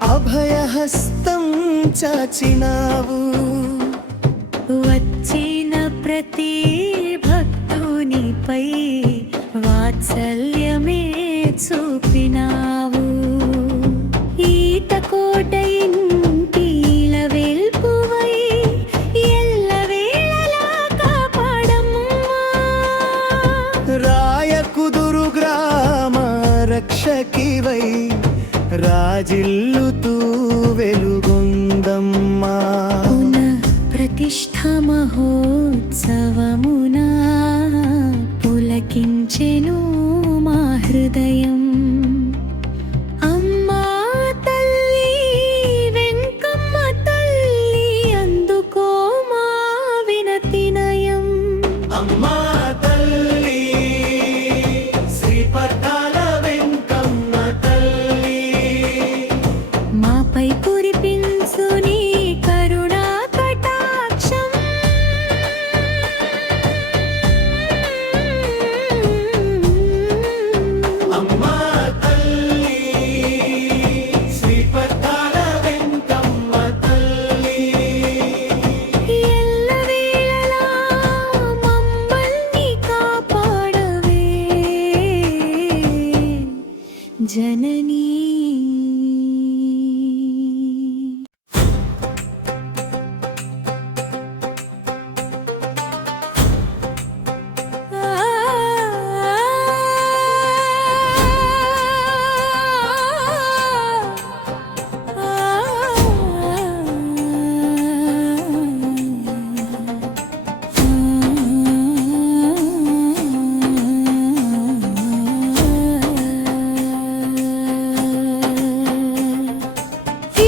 అభయహస్తం చాచినావు. వచ్చిన ప్రతి భక్తునిపై వాత్సల్యమే చూపినావు. ఈతకోట ఇంటిల వెల్పువై ఎల్లవేళలా కాపాడమ్మా. రాయకుదురు గ్రామ రక్షకివై రాజిల్లుతూ వెలుగొందమ్మా. ప్రతిష్ఠ మహోత్సవమునా పులకించెను మా హృదయం. అమ్మా తల్లి వెంకమ్మ తల్లి అందుకో మా వినతినయం. అమ్మా తల్లి శ్రీపద్దాల వెంకమ్మ తల్లి మాపై కురిపించు నీ కరుణా కటాక్షం. అమ్మా తల్లి శ్రీపద్దాల వెంకమ్మ తల్లి ఎల్లవేళలా మమ్మల్ని కాపాడవే జననీ.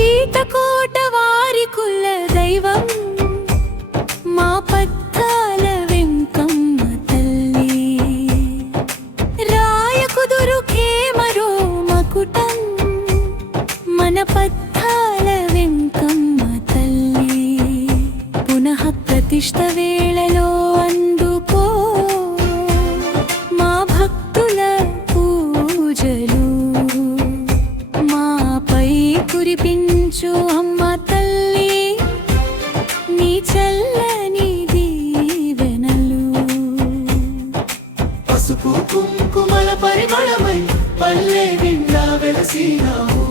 ఈతకోట వారి కుల దైవం మా పద్దాల వెంకమ్మ తల్లి. రాయకుదురు ఖేమరో మకుటం మన పద్దాల వెంకమ్మ తల్లి. పునః ప్రతిష్ఠ వేళలో అందుకో మా భక్తుల పూజలు. మాపై కురిపించు అమ్మ తల్లి నీ చల్లని దీవెనలు. పసుపు కుంకుమల పరిమళమై పల్లె నిండా వెలసినావు.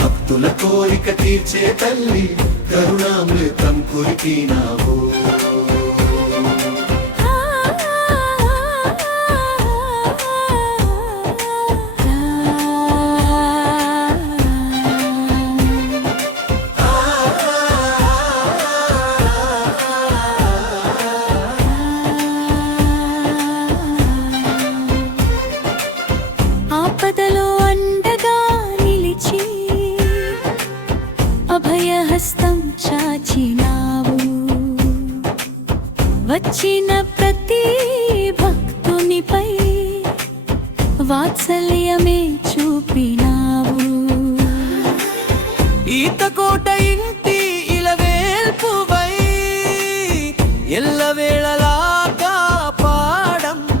భక్తుల కోరిక తీర్చే తల్లి కరుణామృతం కురికినావు. ఆపదలో అండగా నిలిచి అభయహస్తం చాచినావు. వచ్చిన ప్రతి భక్తునిపై వాత్సల్యమే చూపినావు. ఈతకోట ఇంటి ఇలవేల్పువై ఎల్లవేళలా కాపాడమ్మా.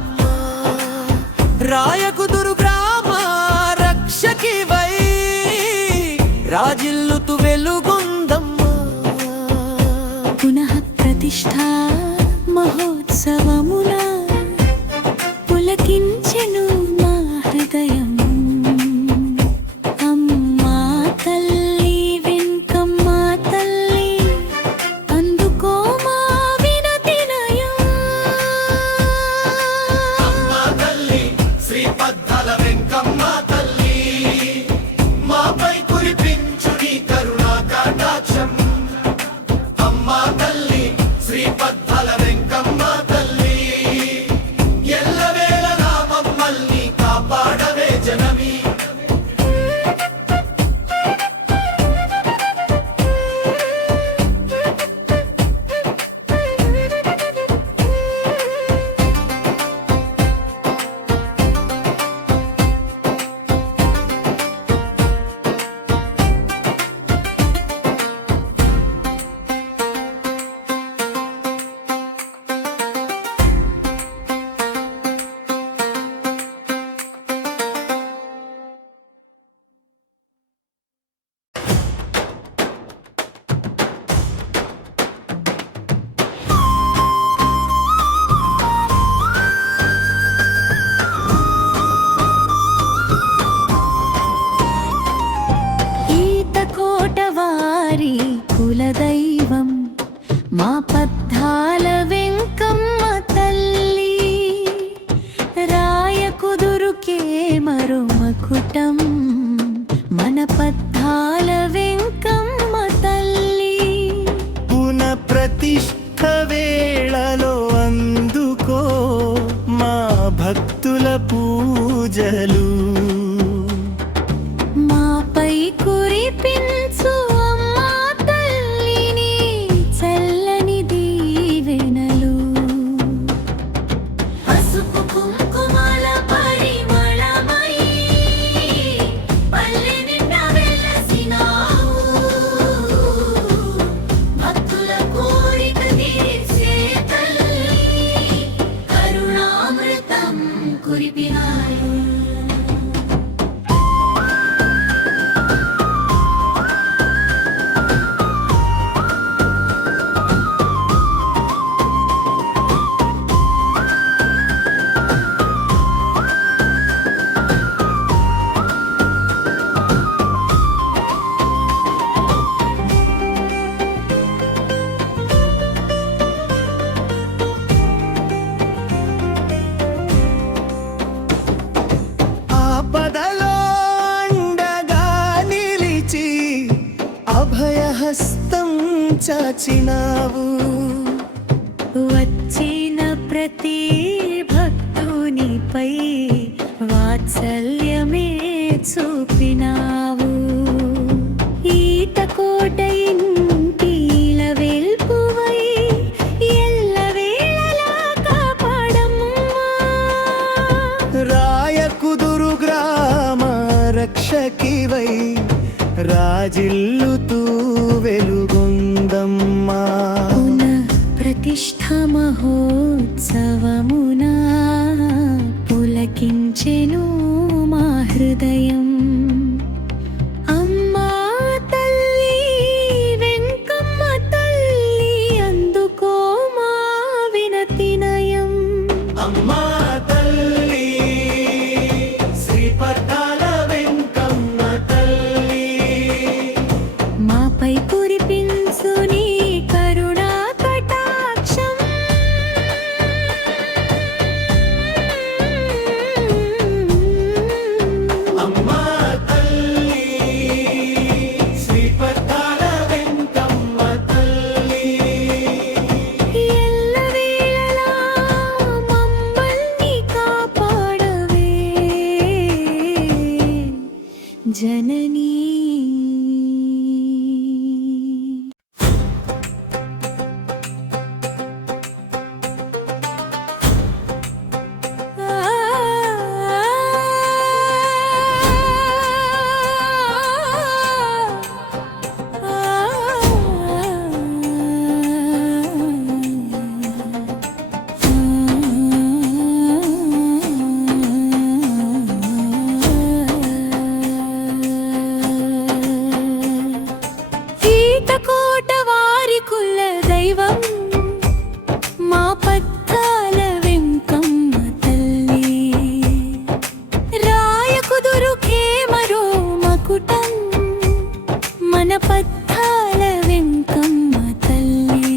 రాయకుదురు గ్రామ రక్షకివై రాజిల్లుతూ వెలుగొందమ్మా. పునః ప్రతిష్ఠ మహోత్సవమునా పులకించెను మా హృదయం. అమ్మా తల్లి వెంకమ్మ తల్లి అందుకో మా వినతినయం. అమ్మా తల్లి శ్రీపద్దాల వెంకమ్మ తల్లి మాపై కురిపించు నీ కరుణా కటాక్షం. అమ్మా తల్లి శ్రీపద్దాల వెంకమ్మ తల్లి మకుటం మన పద్ధాల వెంకమ్మ తల్లి పున ప్రతిష్ఠ వేళలో అందుకో మా భక్తుల పూజలు మాపై కురిపించు అమ్మా తల్లిని చల్లని దీవెనలు పసుపు కుంకుమల పరిమళమై పల్లె నిండా వెలసినావు భక్తుల కోరిక తీర్చే తల్లి కరుణామృతం కురిపినాయి ఆపదలో అండగా నిలిచి అభయహస్తం చాచినావు వచ్చిన ప్రతి భక్తునిపై వాత్సల్యమే చూపినావు ఈతకోట ఇంటిల వెల్పువై ఎల్లవేళలా కాపాడమ్మా రాయకుదురు గ్రామ రక్షకివై రాజిల్లుతూ వెలుగొందమ్మా పునః ప్రతిష్ఠ మహోత్సవమునా పులకించెను మా హృదయం అమ్మా తల్లి వెంకమ్మ తల్లి అందుకో మా వినతినయం అమ్మా తల్లి శ్రీపద్ధాల వెంకమ్మ తల్లి మాపై కురిపించు నీ కరుణా కటాక్షం అమ్మా తల్లి శ్రీపద్ధాల వెంకమ్మ తల్లి ఎల్లవేళలా మమ్మల్ని కాపాడవే జననీ ఈతకోట వారి కుల దైవం మా పద్దాల వెంకమ్మ తల్లి రాయకుదురుకే మరో మకుటం మన పద్దాల వెంకమ్మ తల్లి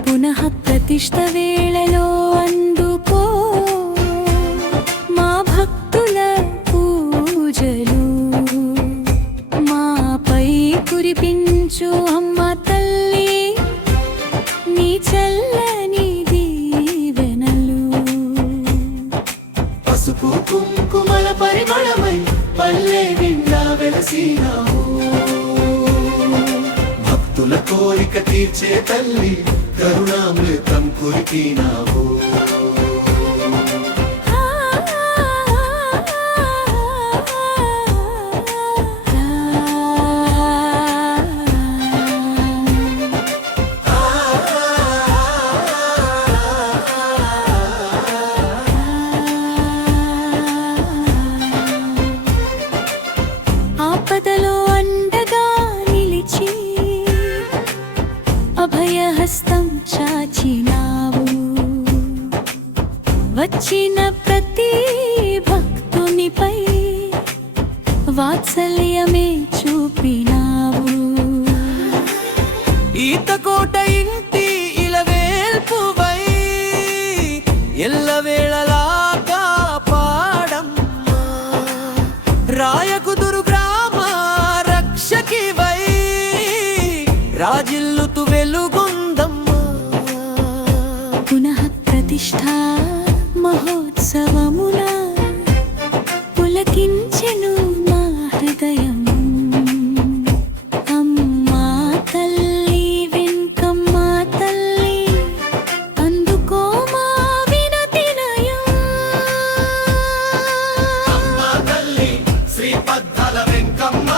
పునః ప్రతిష్ఠ వేళలో అందుకో మా భక్తుల పూజలు మాపై కురిపించు అమ్మ తల్లి నీ చల్లని దీవెనలు పసుపు కుంకుమల పరిమళమై పల్లె నిండా వెలసినావు భక్తుల కోరిక తీర్చే తల్లి కరుణామృతం కురిపినావు ఆపదలో అండగా నిలిచి అభయహస్తం చాచినావు వచ్చిన ప్రతి భక్తునిపై వాత్సల్యమే చూపినావు ఈతకోట ఇంటి ఇలవేల్పువై ఎల్లవేళలా కాపాడమ్మా రాయకుదురు గ్రామ రక్షకివై రాజిల్లుతు వెలుగొందమ్మా పునః ప్రతిష్ఠా మహోత్సవమున పులకించెను మా హృదయం అమ్మా తల్లి వెంకమ్మ తల్లి అందుకో మా వినతినయం అమ్మా తల్లి శ్రీ పద్మల వెంకమ్మ